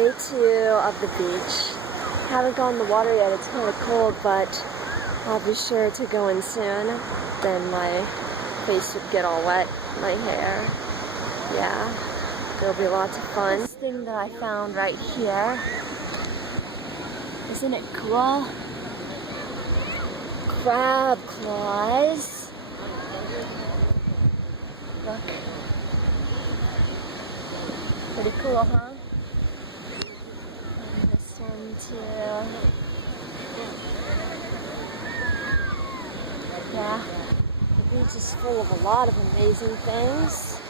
day 2 of the beach. Haven't gone in the water yet, it's kind of cold, but I'll be sure to go in soon. Then my face would get all wet, my hair. Yeah, it'll be lots of fun. This thing that I found right here, isn't it cool? Crab claws. Look. Pretty cool, huh? And this one too. Yeah, the beach is full of a lot of amazing things.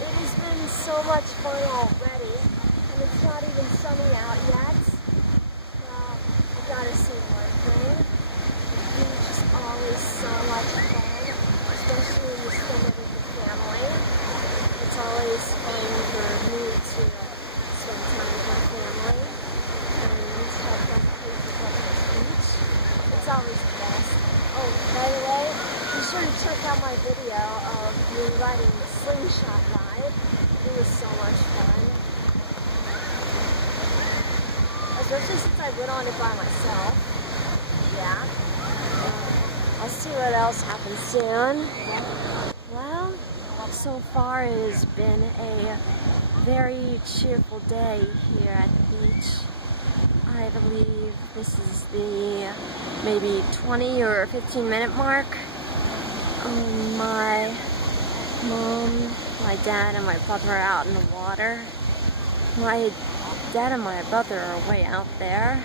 It has been so much fun already, and it's not even sunny out yet. Well, I gotta say one thing. The beach is always so much fun, especially when you spend it with your family. It's always fun for me to spend time with my family and have fun places like this beach. It's always the best. Oh, by the way, be sure to check out my video of me riding the slingshot ride. It was so much fun. Especially since I went on it by myself. Yeah. I'll see what else happens soon. Well, so far it has been a very cheerful day here at the beach. I believe this is the maybe 20 or 15-minute mark. My mom, my dad, and my brother are out in the water. My dad and my brother are way out there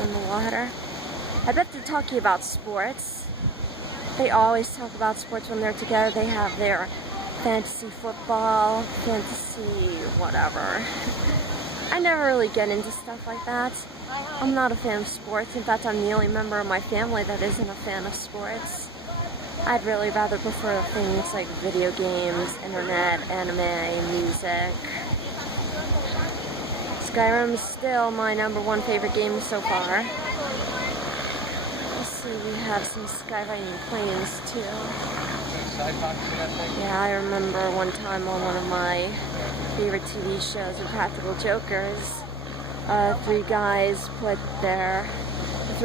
in the water. I bet they're talking about sports. They always talk about sports when they're together. They have their fantasy football, fantasy whatever. I never really get into stuff like that. I'm not a fan of sports. In fact, I'm the only member of my family that isn't a fan of sports. I'd really rather prefer things like video games, internet, anime, music. Skyrim's still my #1 favorite game so far. Let's see, we have some skywriting planes too. Yeah, I remember one time on one of my favorite TV shows, The Practical Jokers, three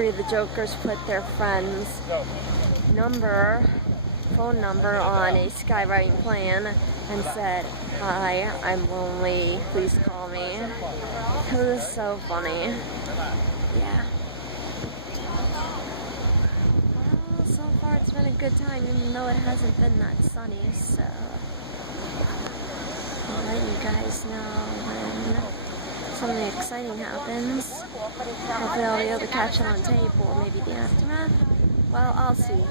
of the Jokers put their friend's phone number on a skywriting plane and said, "Hi, I'm lonely, please call me." It was so funny. Yeah. Well, so far it's been a good time, even though it hasn't been that sunny, so I'll let you guys know when something exciting happens. Hopefully I'll be able to catch it on tape, or maybe the aftermath. Well, I'll see.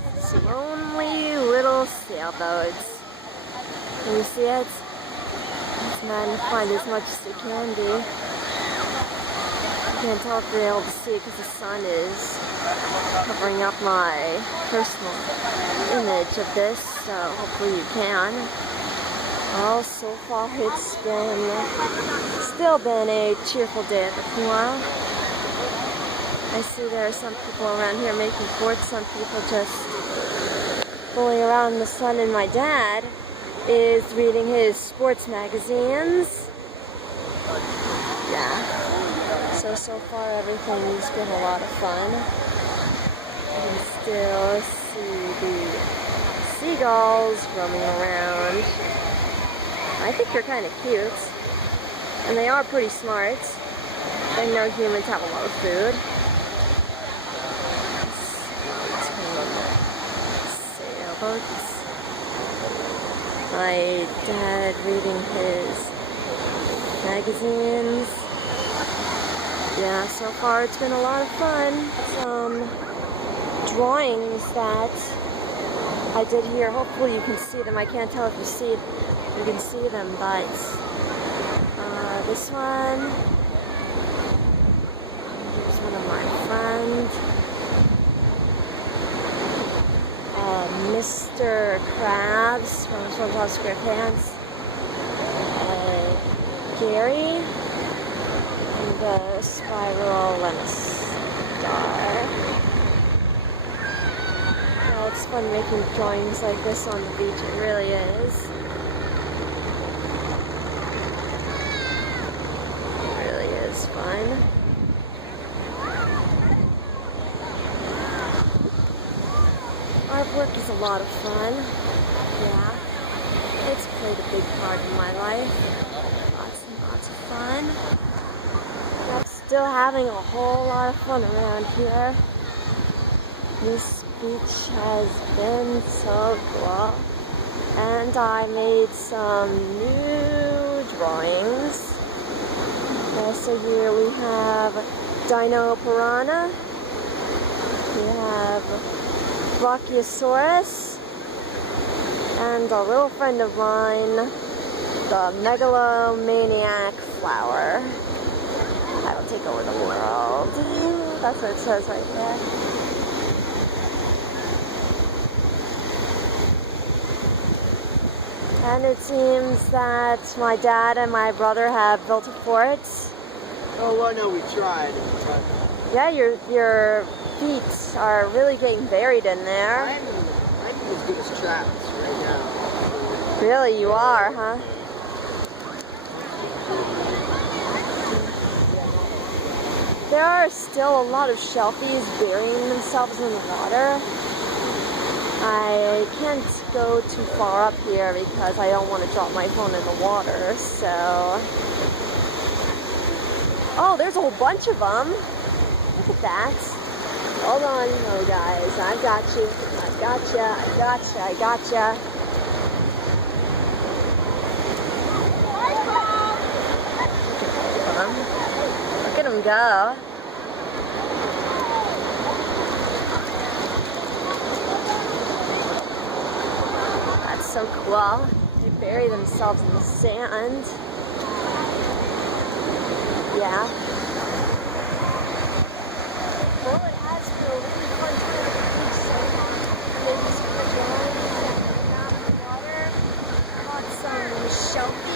Lonely little sailboats. Can you see it? These men find as much as they can be. I can't tell if they're able to see it because the sun is covering up my personal image of this, so hopefully you can. Well, so far it's still been a cheerful day at the pool. I see there are some people around here making forts, some people just fooling around in the sun, and my dad is reading his sports magazines. Yeah. So far everything's been a lot of fun. You can still see the seagulls roaming around. I think they're kind of cute. And they are pretty smart. They know humans have a lot of food. Sailboats. My dad reading his magazines. Yeah, so far it's been a lot of fun. Some drawings that I did here. Hopefully you can see them. I can't tell if you can see them, but this one. Here's one of my friends. Mr. Krabs from SpongeBob SquarePants. Gary. And a spiral and a star. Well, it's fun making drawings like this on the beach, it really is. work is a lot of fun. Yeah. It's played a big part in my life. Lots and lots of fun. I'm still having a whole lot of fun around here. This beach has been so cool. And I made some new drawings. So here we have Dino Piranha. We have Brachiosaurus. And a little friend of mine, the megalomaniac flower. I will take over the world. That's what it says right there. And it seems that my dad and my brother have built a fort. Oh, well, no, we tried. Yeah, your feet are really getting buried in there. I'm as good as trapped right now. Really, you are, huh? There are still a lot of shellfies burying themselves in the water. I can't go too far up here because I don't want to drop my phone in the water, so... Oh, there's a whole bunch of them. Look at that. Hold on, oh guys, I got you. I gotcha, I gotcha, I gotcha. Look at him go. That's so cool. They bury themselves in the sand. Yeah. Well, it has been a really fun time at the beach so far. Maybe some drawings out in the water. Caught some shellfish.